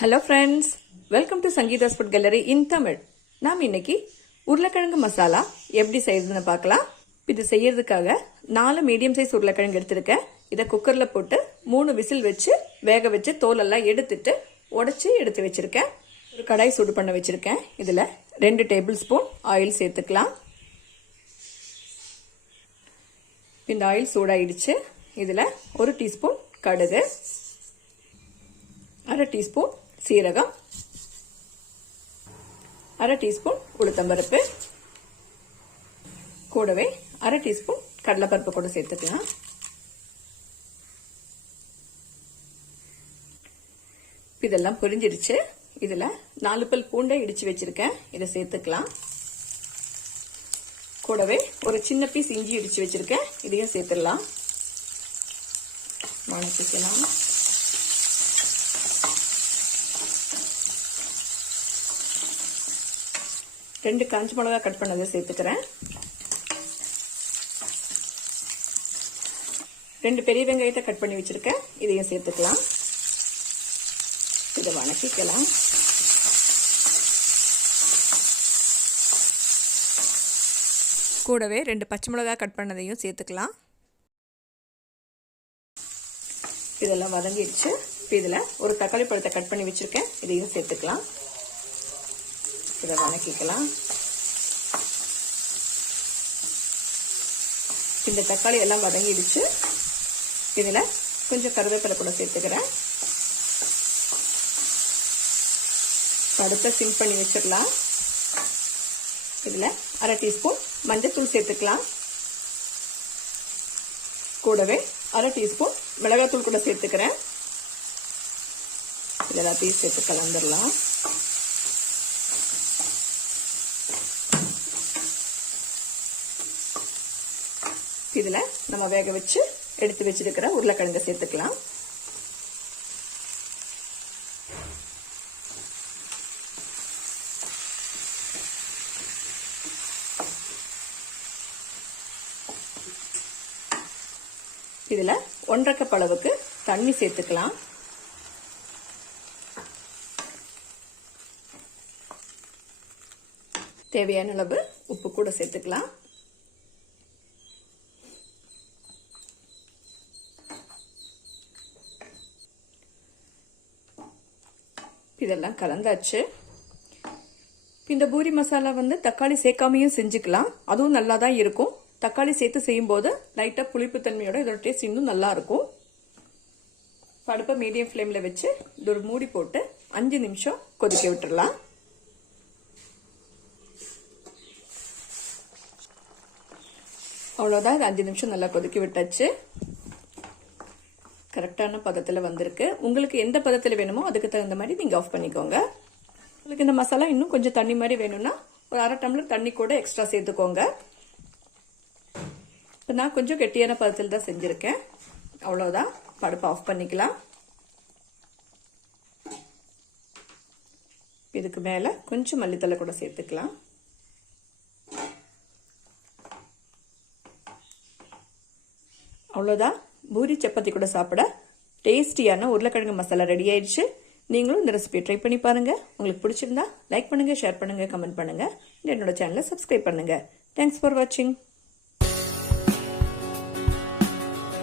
Hello friends welcome to Sangeetha food gallery in Tamil நாம் இன்னைக்கு உருளைக்கிழங்கு மசாலா எப்படி செய்யறதுன்னு பார்க்கலாம். இது செய்யறதுக்காக நாலு மீடியம் சைஸ் உருளைக்கிழங்கு எடுத்திருக்கேன். இதை குக்கரில் போட்டு மூணு விசில் வச்சு வேக வச்சு தோலெல்லாம் எடுத்துட்டு உடச்சி எடுத்து வச்சிருக்கேன். ஒரு கடாய் சூடு பண்ண வச்சிருக்கேன். இதில் ரெண்டு டேபிள் ஸ்பூன் ஆயில் சேர்த்துக்கலாம். இந்த ஆயில் சூடாயிடுச்சு. இதில் ஒரு டீஸ்பூன் கடுகு அரை டீஸ்பூன் சீரகம் அரை டீஸ்பூன் உளுத்தம்பருப்பு. கூடவே அரை டீஸ்பூன் கடலைப்பருப்பு கூட சேர்த்துக்கலாம். இதெல்லாம் புரிஞ்சிருச்சு. இதுல நாலு பல் பூண்டை இடிச்சு வச்சிருக்கேன். இதை சேர்த்துக்கலாம். கூடவே ஒரு சின்ன பீஸ் இஞ்சி இடிச்சு வச்சிருக்கேன். இதையும் சேர்த்துடலாம். வணக்கிக்கலாம் ரெண்டு காஞ்ச மிளகா கட் பண்ணதை சேர்த்துக்கிறேன். ரெண்டு பெரிய வெங்காயத்தை கட் பண்ணி வச்சுருக்கேன். இதையும் சேர்த்துக்கலாம். இதை வணக்கிக்கலாம். கூடவே ரெண்டு பச்சை மிளகா கட் பண்ணதையும் சேர்த்துக்கலாம். இதெல்லாம் வதங்கிடுச்சு. இப்போ இதில் ஒரு தக்காளி பழத்தை கட் பண்ணி வச்சுருக்கேன். இதையும் சேர்த்துக்கலாம். இதை வதக்கிக்கலாம் இந்த தக்காளி எல்லாம் வதங்கிடுச்சு. இதில் கொஞ்சம் கருவேப்பிலை கூட சேர்த்துக்கிறேன். அடுத்த சிம் பண்ணி வச்சிடலாம். இதில் அரை டீஸ்பூன் மஞ்சத்தூள் சேர்த்துக்கலாம். கூடவே அரை டீஸ்பூன் மிளகாத்தூள் கூட சேர்த்துக்கிறேன். இது எல்லாத்தையும் சேர்த்து கலந்துடலாம். இதில் நம்ம வேக வச்சு எடுத்து வச்சிருக்கிற உருளைக்கிழங்கு சேர்த்துக்கலாம். இதில் ஒன்றரை கப் அளவுக்கு தண்ணி சேர்த்துக்கலாம். தேவையான அளவு உப்பு கூட சேர்த்துக்கலாம். இதெல்லாம் கலந்தாச்சு. இந்த பூரி மசாலா வந்து தக்காளி சேர்க்காமையும் செஞ்சுக்கலாம். அதுவும் நல்லா தான் இருக்கும். தக்காளி சேர்த்து செய்யும்போது லைட்டாக புளிப்புத்தன்மையோட இதோட டேஸ்ட் இன்னும் நல்லா இருக்கும். படுப்பை மீடியம் ஃப்ளேமில் வச்சு இது ஒரு மூடி போட்டு அஞ்சு நிமிஷம் கொதிக்க விட்டுடலாம் அவ்வளோதான் இது அஞ்சு நிமிஷம் நல்லா கொதிக்க விட்டாச்சு. கரெக்டான பதத்தில் வந்திருக்கு. உங்களுக்கு எந்த பதத்தில் வேணுமோ அதுக்கு தகுந்த மாதிரி நீங்கள் ஆஃப் பண்ணிக்கோங்க. உங்களுக்கு இந்த மசாலா இன்னும் கொஞ்சம் தண்ணி மாதிரி வேணும்னா ஒரு அரை டம்ளர் தண்ணி கூட எக்ஸ்ட்ரா சேர்த்துக்கோங்க. இப்போ நான் கொஞ்சம் கெட்டியான பதத்தில் தான் செஞ்சுருக்கேன். அவ்வளோதான் படுப்பை ஆஃப் பண்ணிக்கலாம். இதுக்கு மேலே கொஞ்சம் மல்லித்தலை கூட சேர்த்துக்கலாம். அவ்வளோதான் பூரி சப்பாத்தி கூட சாப்பிட டேஸ்டியான உருளைக்கிழங்கு மசாலா ரெடி ஆயிடுச்சு. நீங்களும் இந்த ரெசிபியை ட்ரை பண்ணி பாருங்க. உங்களுக்கு பிடிச்சிருந்தா லைக் பண்ணுங்க ஷேர் பண்ணுங்க கமெண்ட் பண்ணுங்க. என்னோட சேனலை சப்ஸ்கிரைப் பண்ணுங்க. தேங்க்ஸ் ஃபார் வாட்சிங்